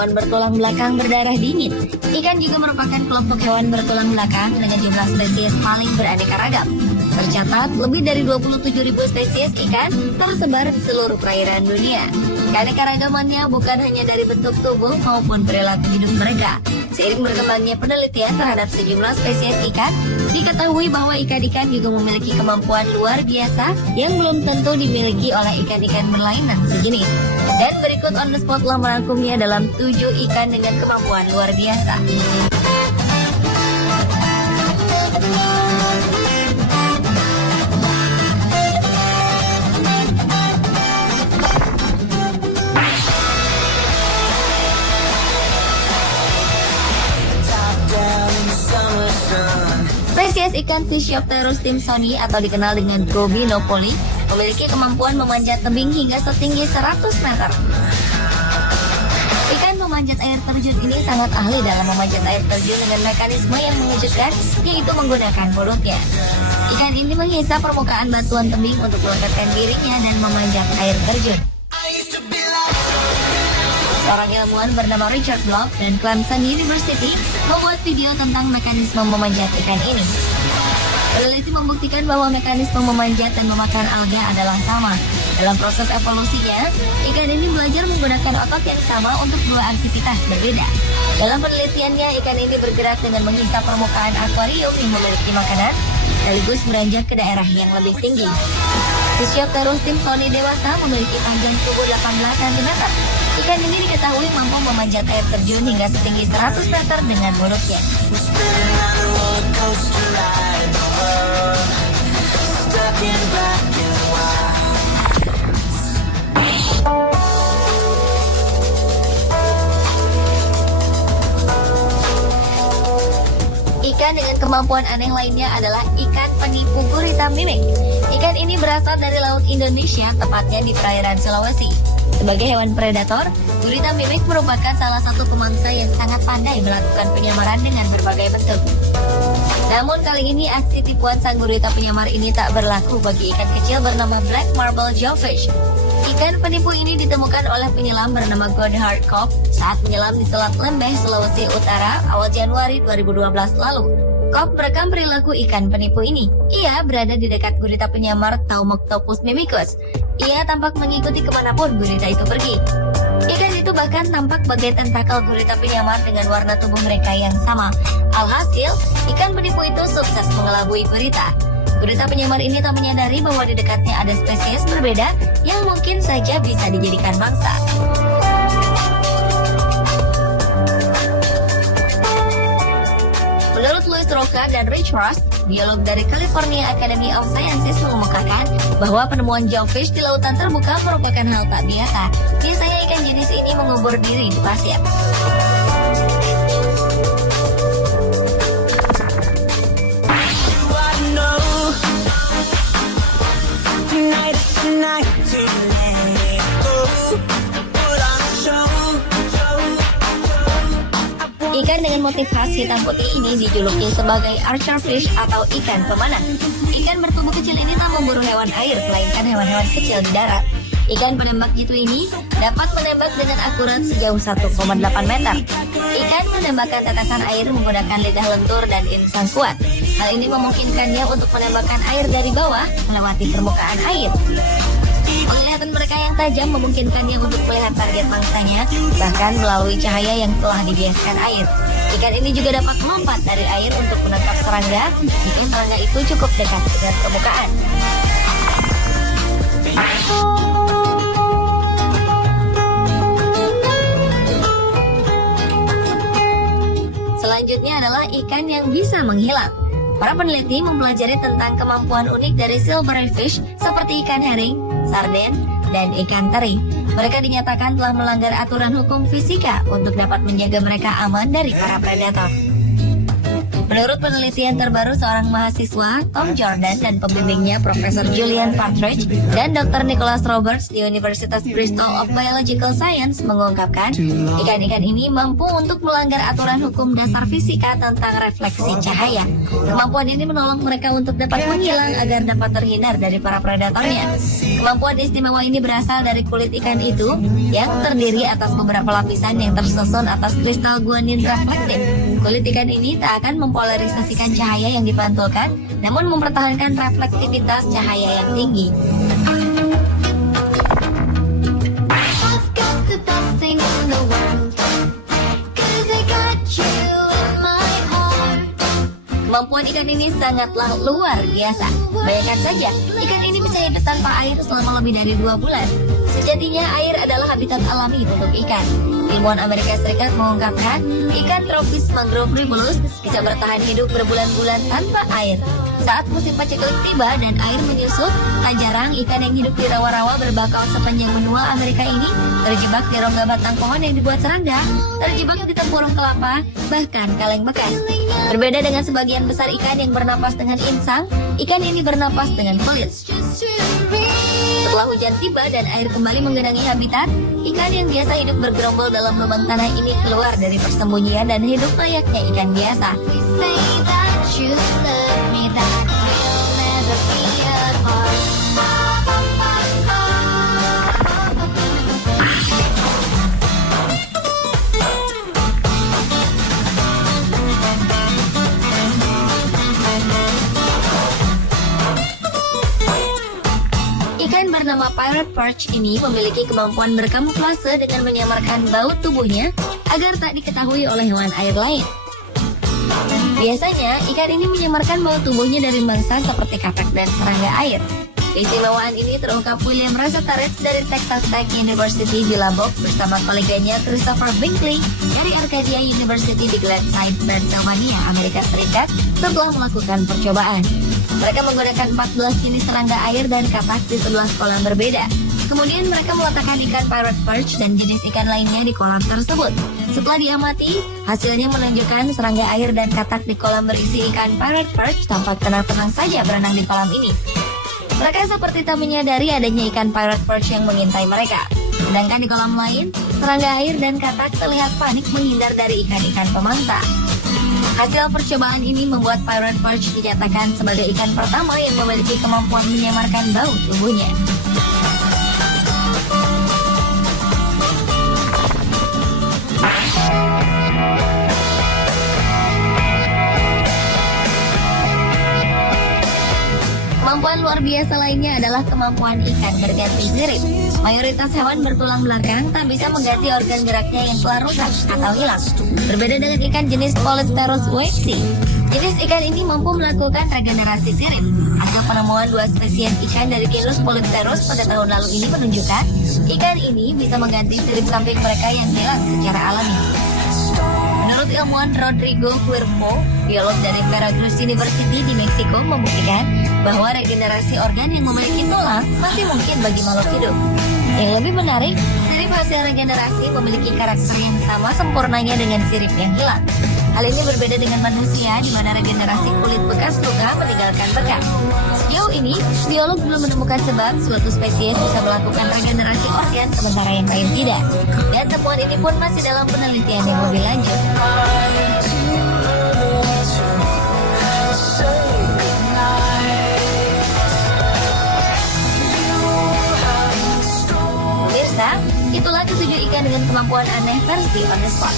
hewan bertulang belakang berdarah dingin. Ikan juga merupakan kelompok hewan bertulang belakang dengan jumlah spesies paling beraneka ragam. Tercatat lebih dari 27.000 spesies ikan tersebar di seluruh perairan dunia. Keanekaragamannya bukan hanya dari bentuk tubuh maupun perilaku hidup mereka. Seiring berkembangnya penelitian terhadap sejumlah spesies ikan, diketahui bahwa ikan-ikan juga memiliki kemampuan luar biasa yang belum tentu dimiliki oleh ikan-ikan berlainan sejenis. Dan berikut on the spot telah merangkumnya dalam 7 ikan dengan kemampuan luar biasa. Spesies ikan Physiopterus stimsoni atau dikenal dengan Gobinopoli memiliki kemampuan memanjat tebing hingga setinggi 100 meter. Ikan pemanjat air terjun ini sangat ahli dalam memanjat air terjun dengan mekanisme yang mengejutkan, yaitu menggunakan mulutnya. Ikan ini menghisap permukaan batuan tebing untuk melekatkan dirinya dan memanjat air terjun. Seorang ilmuwan bernama Richard Block dan Clemson University membuat video tentang mekanisme memanjat ikan ini. Peneliti membuktikan bahwa mekanisme memanjat dan memakan alga adalah sama. Dalam proses evolusinya, ikan ini belajar menggunakan otot yang sama untuk dua aktivitas berbeda. Dalam penelitiannya, ikan ini bergerak dengan menghisap permukaan akuarium yang memiliki makanan, sekaligus beranjak ke daerah yang lebih tinggi. Physiopterus stimsoni dewasa memiliki panjang tubuh 18 cm. Ikan ini diketahui mampu memanjat air terjun hingga setinggi 100 meter dengan mulutnya. Ikan dengan kemampuan aneh lainnya adalah ikan penipu gurita mimik. Ikan ini berasal dari laut Indonesia, tepatnya di perairan Sulawesi. Sebagai hewan predator, gurita mimik merupakan salah satu pemangsa yang sangat pandai melakukan penyamaran dengan berbagai bentuk. Namun kali ini aksi tipuan sang gurita penyamar ini tak berlaku bagi ikan kecil bernama Black Marble Jawfish. Ikan penipu ini ditemukan oleh penyelam bernama Godhard Kopp saat menyelam di Selat Lembeh, Sulawesi Utara awal Januari 2012 lalu. Kopp merekam perilaku ikan penipu ini. Ia berada di dekat gurita penyamar Taumoctopus mimicus. Ia tampak mengikuti kemanapun gurita itu pergi. Ikan itu bahkan tampak bagai tentakel gurita penyamar dengan warna tubuh mereka yang sama. Alhasil, ikan penipu itu sukses mengelabui gurita. Gurita penyamar ini tak menyadari bahwa di dekatnya ada spesies berbeda yang mungkin saja bisa dijadikan mangsa. Menurut Louis Roca dan Rich Ross, biolog dari California Academy of Sciences mengemukakan bahwa penemuan jawfish di lautan terbuka merupakan hal tak biasa. Biasanya ikan jenis ini mengubur diri di pasir. Ikan dengan motif khas hitam putih ini dijuluki sebagai archer fish atau ikan pemanah. Ikan bertubuh kecil ini tak memburu hewan air, melainkan hewan-hewan kecil di darat. Ikan penembak jitu ini dapat menembak dengan akurat sejauh 1,8 meter. Ikan menembakkan tetesan air menggunakan lidah lentur dan insang kuat. Hal ini memungkinkannya untuk menembakkan air dari bawah melewati permukaan air. Penglihatan mereka yang tajam memungkinkannya untuk melihat target mangsanya, bahkan melalui cahaya yang telah dibiaskan air. Ikan ini juga dapat melompat dari air untuk menangkap serangga jika serangga itu cukup dekat dengan permukaan. Selanjutnya adalah ikan yang bisa menghilang. Para peneliti mempelajari tentang kemampuan unik dari silvery fish seperti ikan herring, sarden, dan ikan teri. Mereka dinyatakan telah melanggar aturan hukum fisika untuk dapat menjaga mereka aman dari para predator. Menurut penelitian terbaru seorang mahasiswa, Tom Jordan, dan pembimbingnya Profesor Julian Partridge dan Dr. Nicholas Roberts di Universitas Bristol of Biological Science mengungkapkan, ikan-ikan ini mampu untuk melanggar aturan hukum dasar fisika tentang refleksi cahaya. Kemampuan ini menolong mereka untuk dapat menghilang agar dapat terhindar dari para predatornya. Kemampuan istimewa ini berasal dari kulit ikan itu yang terdiri atas beberapa lapisan yang tersusun atas kristal guanin reflektif. Kulit ikan ini tak akan mempolarisasikan cahaya yang dipantulkan, namun mempertahankan reflektivitas cahaya yang tinggi. Kemampuan ikan ini sangatlah luar biasa. Bayangkan saja, ikan ini bisa hidup tanpa air selama lebih dari 2 bulan. Sejatinya air adalah habitat alami untuk ikan. Ilmuwan Amerika Serikat mengungkapkan, ikan tropis mangrove ribulus bisa bertahan hidup berbulan-bulan tanpa air. Saat musim paceklik tiba dan air menyusut, tak jarang ikan yang hidup di rawa-rawa berbakau sepanjang benua Amerika ini terjebak di rongga batang pohon yang dibuat serangga, terjebak di tempurung kelapa, bahkan kaleng bekas. Berbeda dengan sebagian besar ikan yang bernapas dengan insang, ikan ini bernapas dengan pelit. Setelah hujan tiba dan air kembali menggenangi habitat, ikan yang biasa hidup bergerombol dalam lubang tanah ini keluar dari persembunyian dan hidup layaknya ikan biasa. Ikan bernama pirate perch ini memiliki kemampuan berkamuflase dengan menyamarkan bau tubuhnya agar tak diketahui oleh hewan air lain. Biasanya, ikan ini menyamarkan bau tubuhnya dari mangsa seperti katak dan serangga air. Keistimewaan ini terungkap William Rosetaretz dari Texas Tech University di Lubbock bersama koleganya Christopher Binkley dari Arcadia University di Glenside, Pennsylvania, Amerika Serikat setelah melakukan percobaan. Mereka menggunakan 14 jenis serangga air dan katak di 11 kolam berbeda. Kemudian mereka meletakkan ikan pirate perch dan jenis ikan lainnya di kolam tersebut. Setelah diamati, hasilnya menunjukkan serangga air dan katak di kolam berisi ikan pirate perch tampak tenang-tenang saja berenang di kolam ini. Mereka seperti tak menyadari adanya ikan pirate perch yang mengintai mereka. Sedangkan di kolam lain, serangga air dan katak terlihat panik menghindar dari ikan-ikan pemangsa. Hasil percobaan ini membuat pirate perch dinyatakan sebagai ikan pertama yang memiliki kemampuan menyamarkan bau tubuhnya. Kemampuan luar biasa lainnya adalah kemampuan ikan berganti sirip. Mayoritas hewan bertulang belakang tak bisa mengganti organ geraknya yang telah rusak atau hilang. Berbeda dengan ikan jenis Polypterus waxy, jenis ikan ini mampu melakukan regenerasi sirip. Hasil penemuan 2 spesies ikan dari genus Polypterus pada tahun lalu ini menunjukkan ikan ini bisa mengganti sirip samping mereka yang hilang secara alami. Menurut ilmuwan Rodrigo Cuervo, biolog dari Veracruz University di Meksiko, membuktikan bahwa regenerasi organ yang memiliki tulang masih mungkin bagi makhluk hidup. Yang lebih menarik, sirip hasil regenerasi memiliki karakter yang sama sempurnanya dengan sirip yang hilang. Hal ini berbeda dengan manusia, di mana regenerasi kulit bekas luka meninggalkan bekas. Sejauh ini, biolog belum menemukan sebab suatu spesies bisa melakukan regenerasi organ sementara yang lain tidak. Dan temuan ini pun masih dalam penelitian yang lebih lanjut. Pemirsa, itulah 7 ikan dengan kemampuan aneh versi On The Spot.